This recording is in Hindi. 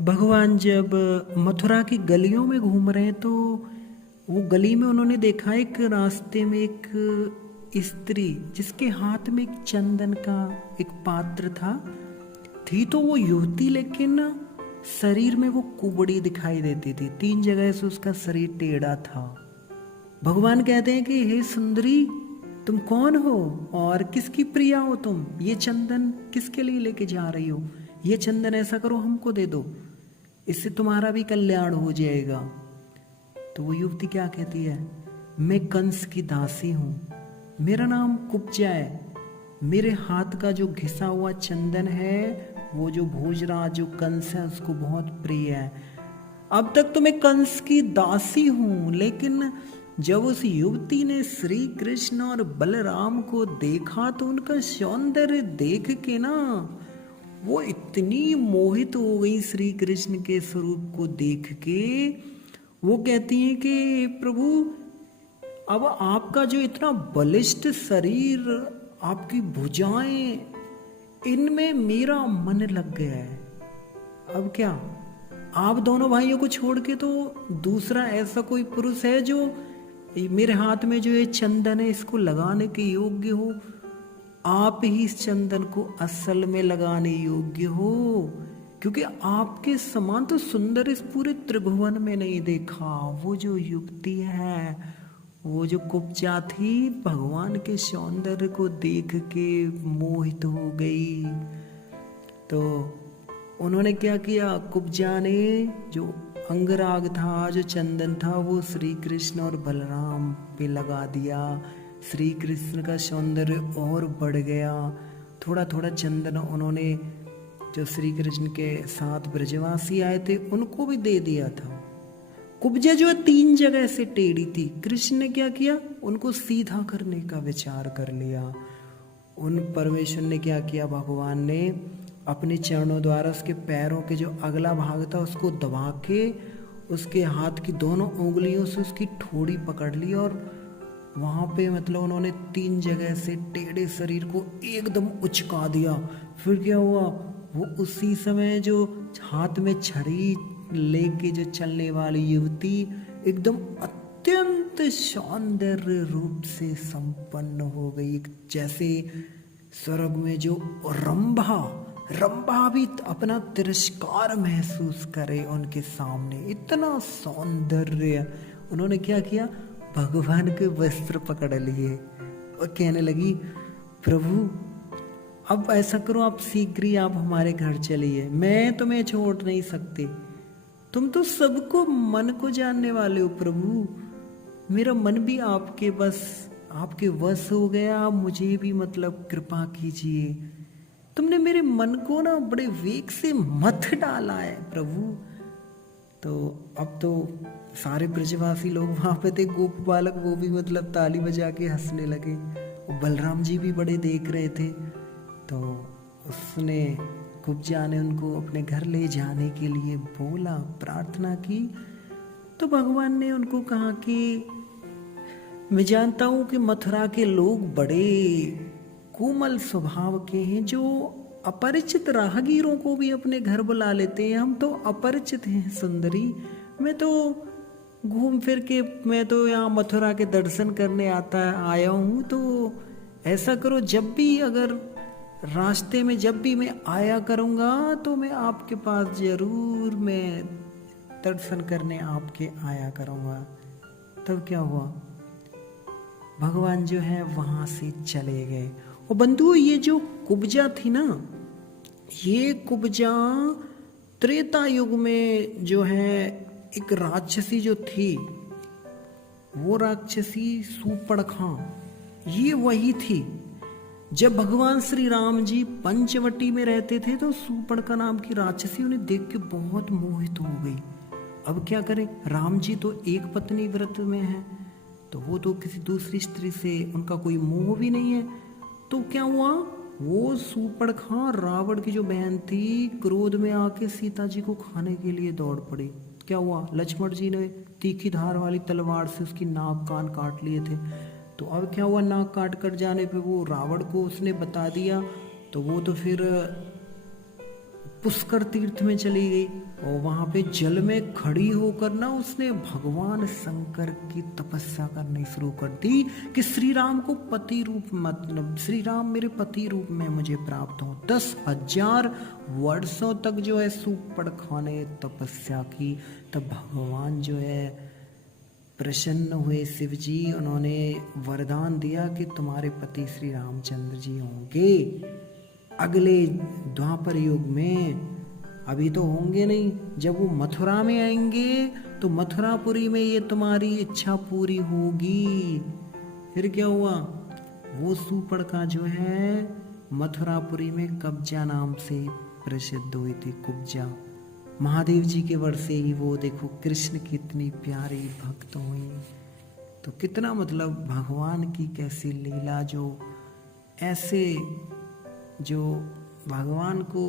भगवान जब मथुरा की गलियों में घूम रहे हैं तो वो गली में उन्होंने देखा एक रास्ते में एक स्त्री जिसके हाथ में एक चंदन का एक पात्र था। थी तो वो युवती, लेकिन शरीर में वो कुबड़ी दिखाई देती थी। 3 जगह से उसका शरीर टेढ़ा था। भगवान कहते हैं कि हे सुंदरी, तुम कौन हो और किसकी प्रिया हो तुम? ये चंदन किसके लिए लेके जा रही हो? ये चंदन ऐसा करो हमको दे दो, इससे तुम्हारा भी कल्याण हो जाएगा। तो वो युवती क्या कहती है? मैं कंस की दासी हूं, मेरा नाम कुब्जा है। मेरे हाथ का जो घिसा हुआ चंदन है वो जो भोजराज जो कंस है उसको बहुत प्रिय है। अब तक तो मैं कंस की दासी हूं, लेकिन जब उस युवती ने श्री कृष्ण और बलराम को देखा तो उनका सौंदर्य देख के ना वो इतनी मोहित हो गई श्री कृष्ण के स्वरूप को देख के। वो कहती हैं कि प्रभु, अब आपका जो इतना बलिष्ठ शरीर, आपकी भुजाएं, इनमें मेरा मन लग गया है। अब क्या आप दोनों भाइयों को छोड़ के तो दूसरा ऐसा कोई पुरुष है जो मेरे हाथ में जो ये चंदन है इसको लगाने के योग्य हो? आप ही इस चंदन को असल में लगाने योग्य हो, क्योंकि आपके समान तो सुंदर इस पूरे त्रिभुवन में नहीं देखा। वो जो युवती है, वो जो कुब्जा थी, भगवान के सौंदर्य को देख के मोहित हो गई। तो उन्होंने क्या किया? कुब्जा ने जो अंगराग था, जो चंदन था, वो श्री कृष्ण और बलराम पे लगा दिया। श्री कृष्ण का सौंदर्य और बढ़ गया। थोड़ा थोड़ा चंदन उन्होंने जो श्री कृष्ण के साथ ब्रजवासी आए थे उनको भी दे दिया था। कुब्जा जो 3 जगह से टेढ़ी थी, कृष्ण ने क्या किया? उनको सीधा करने का विचार कर लिया। उन परमेश्वर ने क्या किया? भगवान ने अपने चरणों द्वारा उसके पैरों के जो अगला भाग था उसको दबा के उसके हाथ की दोनों उंगलियों से उसकी ठोड़ी पकड़ ली और वहाँ पे मतलब उन्होंने 3 जगह से टेढ़े शरीर को एकदम उचका दिया। फिर क्या हुआ? वो उसी समय जो हाथ में छड़ी लेके जो चलने वाली युवती एकदम अत्यंत सौंदर्य रूप से संपन्न हो गई। जैसे स्वर्ग में जो रंभा भी अपना तिरस्कार महसूस करे उनके सामने, इतना सौंदर्य। उन्होंने क्या किया? भगवान के वस्त्र पकड़ लिए और कहने लगी, प्रभु अब ऐसा करो, आप शीघ्र ही आप हमारे घर चलिए, मैं तुम्हें छोड़ नहीं सकती। तुम तो सबको मन को जानने वाले हो प्रभु, मेरा मन भी आपके वश हो गया। मुझे भी मतलब कृपा कीजिए, तुमने मेरे मन को ना बड़े वेग से मत डाला है प्रभु। तो अब तो सारे ब्रजवासी लोग वहां पे थे, गोप बालक, वो भी मतलब ताली बजा के हंसने लगे। और बलराम जी भी बड़े देख रहे थे। तो उसने कुब्जा ने उनको अपने घर ले जाने के लिए बोला, प्रार्थना की। तो भगवान ने उनको कहा कि मैं जानता हूं कि मथुरा के लोग बड़े कोमल स्वभाव के हैं, जो अपरिचित राहगीरों को भी अपने घर बुला लेते हैं। हम तो अपरिचित हैं सुंदरी, मैं तो घूम फिर के, मैं तो यहाँ मथुरा के दर्शन करने आया हूँ। तो ऐसा करो, जब भी अगर रास्ते में जब भी मैं आया करूँगा तो मैं आपके पास जरूर मैं दर्शन करने आपके आया करूँगा। तब क्या हुआ? भगवान जो है वहाँ से चले गए। और बंधुओं, ये जो कुब्जा थी ना, ये कुब्जा त्रेता युग में जो है एक राक्षसी जो थी, वो राक्षसी सूर्पणखा, ये वही थी। जब भगवान श्री राम जी पंचवटी में रहते थे तो सूर्पणखा नाम की राक्षसी उन्हें देख के बहुत मोहित हो गई। अब क्या करें, राम जी तो एक पत्नी व्रत में है, तो वो तो किसी दूसरी स्त्री से उनका कोई मोह भी नहीं है। तो क्या हुआ? वो सूर्पणखा रावण की जो बहन थी, क्रोध में आके सीता जी को खाने के लिए दौड़ पड़ी। क्या हुआ? लक्ष्मण जी ने तीखी धार वाली तलवार से उसकी नाक कान काट लिए थे। तो अब क्या हुआ? नाक काट कर जाने पे वो रावण को उसने बता दिया। तो वो तो फिर पुष्कर तीर्थ में चली गई और वहां पे जल में खड़ी होकर ना उसने भगवान शंकर की तपस्या करनी शुरू कर दी कि श्री राम को पति रूप, मतलब श्री राम मेरे पति रूप में मुझे प्राप्त हो। 10,000 वर्षों तक जो है सूप खाने तपस्या की। तब भगवान जो है प्रसन्न हुए शिव जी, उन्होंने वरदान दिया कि तुम्हारे पति श्री रामचंद्र जी होंगे अगले द्वापर युग में। अभी तो होंगे नहीं, जब वो मथुरा में आएंगे तो मथुरापुरी में ये तुम्हारी इच्छा पूरी होगी। फिर क्या हुआ, वो सूपड़का जो है मथुरापुरी में कब्जा नाम से प्रसिद्ध हुई थी। कुब्जा महादेव जी के वर से ही वो देखो कृष्ण की इतनी प्यारी भक्त हुई। तो कितना मतलब भगवान की कैसी लीला, जो ऐसे जो भगवान को